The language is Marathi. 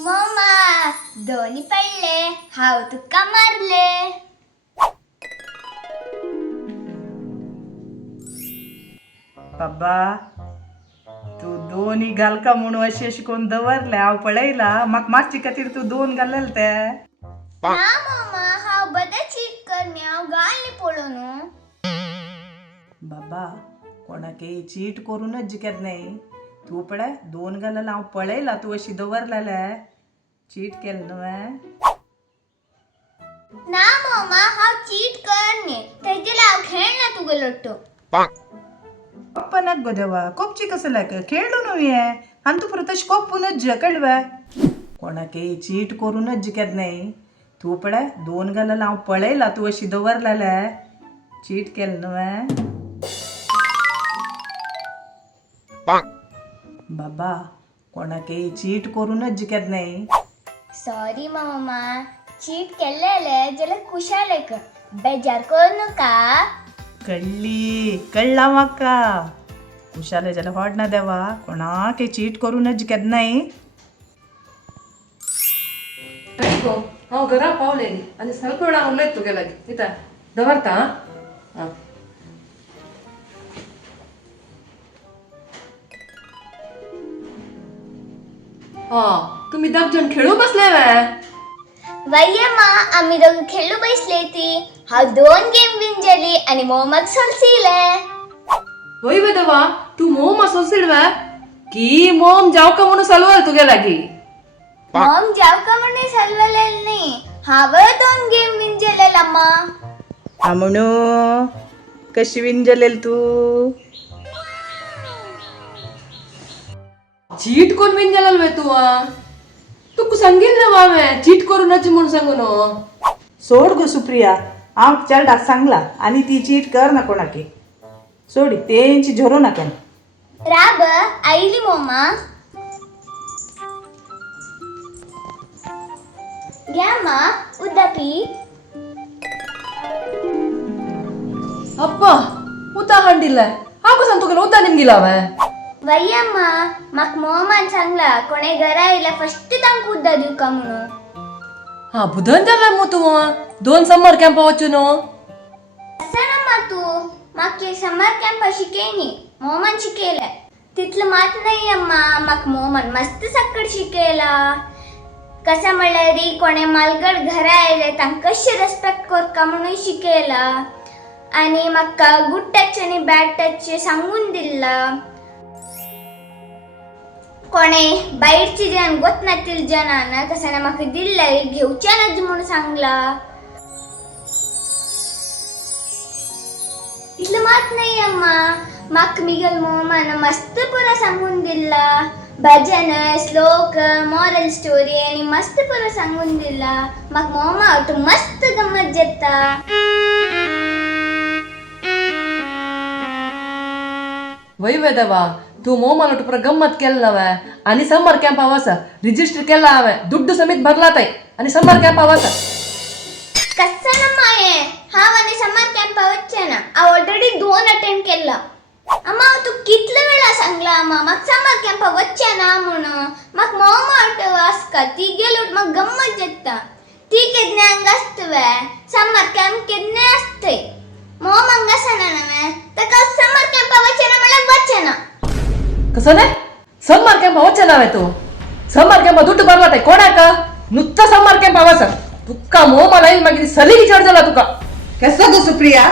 मम्मा दोन्ही पडले हाव तुका मारले. बाबा तू दोन्ही घाल का म्हणून अशी शिकून दवरले हांव पळयला म्हाका मातशी खातीर तू दोन घालले ते ना मम्मा हाव बदा चीट करणे हाव गाळली पळोवन. बाबा कोणाकय चीट करूनच जिकेत नाही तू पळय दोन घालला हांव पळयला तू अशी दवरलेले चीट केले न्हू. ना मम्मा हाव चीट करणे तेजेला हाव खेळना तुगे लोट्टो. पप्पा नक गो देवा कोपची कसं लायक खेळलो न्हू हे आनी तू परत अशी कोपूनच कळवा कोणाकय चीट करूनच जिकेत नाही तू पळय दोन घालला हांव पळयला तू अशी दवरलेले चीट केले न्हू. बाबा कोणाकय चीट करूनच जिकेत नाही. सॉरी मम्मा चीट केलेले जाल्यार कुशालेक बेजार कर नका. कळला म्हाका कुशाले जाल्यार व्हड ना देवा कोणाकय चीट करूनच जिकेत नाही. हांव घरा पावलेली आनी ಸ್ವಲ್ಪ वेळा उलयत तुगेला किता दवरता आं. तुम्ही दोग जण खेळू बसले वय्यम्मा आम्ही दोघं खेळू बसले ती हाव 2 गेम विन जाली आणि मोहम्मद सोलसिले. वय वेदवा तू मोम असोसिल की मोम जाव का म्हणून सलवाल तुगे लागी. मॉम जावका म्हणे सलवलेल नाही हाव 2 गेम विन जालेलम्मा. म्हणू कशी विन जालेल तू. चीट कोण विन जालाल वे तू तुका सांगिल ना हांवें चीट करू नच म्हणून सांगू न्हू. सोड गो सुप्रिया हांव चेडा सांगला आनी ती चीट कर ना कोणाकी सोडी तेंची झरो नाका. राब आईली मोमा घ्या मा उद्दापी. अप्पा उता हांडिल्लाय हांव कसं तुका उता निमगिला वय्यम्मा म्हाक मोहमान सांगला कोणे घरा येयला फस्ट तांकां उद्दा दिवका म्हणून. हा बुधन जालाय मग तू 2 समर कॅम्प वचू न्हू. असं ना मा तू म्हाक समर कॅम्प शिकेनी मोहमान शिकयला तितलं मात नाही अम्मा. म्हाक मोहमान मस्त सक्कड शिकयला कसा म्हणल्यार कोणे मालगड घरा आयले तांकां कशें रेस्पेक्ट करता म्हणून शिकयला आनी म्हाका गुड टच आनी बॅड टच सांगून दिला. कोणे बाहेरची जन गोतनातील जनान कसा म्हाका दिल्ले घेवच्या नज म्हणून सांगला. इतलं मात नाही अम्मा म्हाक मिगल मोहमान मस्त पुरा सांगून दिला भजन श्लोक मॉरल स्टोरी आणि मस्त पुरा सांगून दिला. म्हाक मोहमा तो मस्त गंमत जेता. वय वेदवा तू मोमान पुरा गंमत केलं नव आणि समर कॅम्प वसा रिजिस्टर केला हांवें दुड्डू समीत भरला ताई आणि समर कॅम्प वसा. कसा ना माये हांव आनी समर कॅम्प वच्चे ना हांव ऑलरेडी 2 अटेंड केला. अम्मा तू कितले वेळा सांगला अम्मा म्हाका समर कॅम्प वच्चे ना म्हणून. म्हाका मोमा वाचका ती गेलो म्हाका गंमत जेता. ती केदने हांग आसतवे समर कॅम्प केदने आसते मोमांग आसना नवे ताका समर कॅम्प वच्चे ना म्हणल्यार वच्चे ना. कसं नाही समर कॅम्प वच्चे नावे तू समर कॅम्प दुड्डू भरला ताई कोणाक नुसतं समर कॅम्प वसा तुका मोमा लाईल मागीर सली चढ जाला तुका. कसं गो सुप्रिया